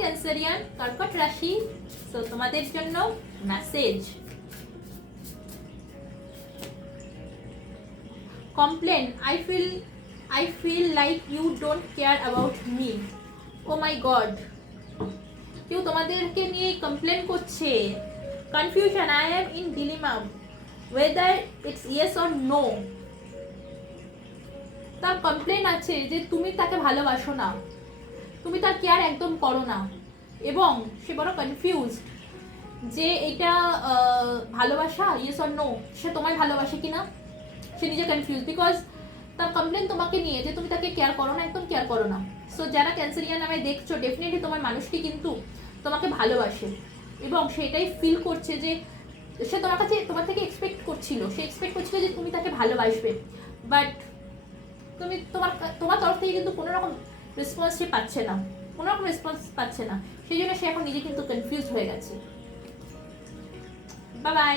ক্যান্সারিয়ান, কর্কট রাশি, তো তোমাদের জন্য message. Complain, I feel like you don't care about me. Oh my god, কেউ তোমাদেরকে নিয়ে কমপ্লেন করছে। Confusion, I am in dilemma whether it's yes or no. তার কমপ্লেন আছে যে তুমি তাকে ভালোবাসো না, তুমি তার কেয়ার একদম করো না, এবং সে বড় কনফিউজ যে এটা ভালোবাসা ইয়েস অর নো, সে তোমায় ভালোবাসে কিনা, সে নিজে কনফিউজ বিকজ তার কমপ্লেন তোমাকে নিয়ে যে তুমি তাকে কেয়ার করো না, একদম কেয়ার করো না। সো যারা ক্যান্সারিয়ান নামে দেখছো, ডেফিনেটলি তোমার মানুষটি কিন্তু তোমাকে ভালোবাসে এবং সেটাই ফিল করছে যে সে তোমার থেকে এক্সপেক্ট করছিল, সে এক্সপেক্ট করছিল যে তুমি তাকে ভালোবাসবে, বাট তুমি তোমার তরফ থেকে কিন্তু কোনো রকম রেসপন্স সে পাচ্ছে না, কোনো রকম রেসপন্স পাচ্ছে না, সেই জন্য সে এখন নিজে কিন্তু কনফিউজ হয়ে গেছে। Bye bye.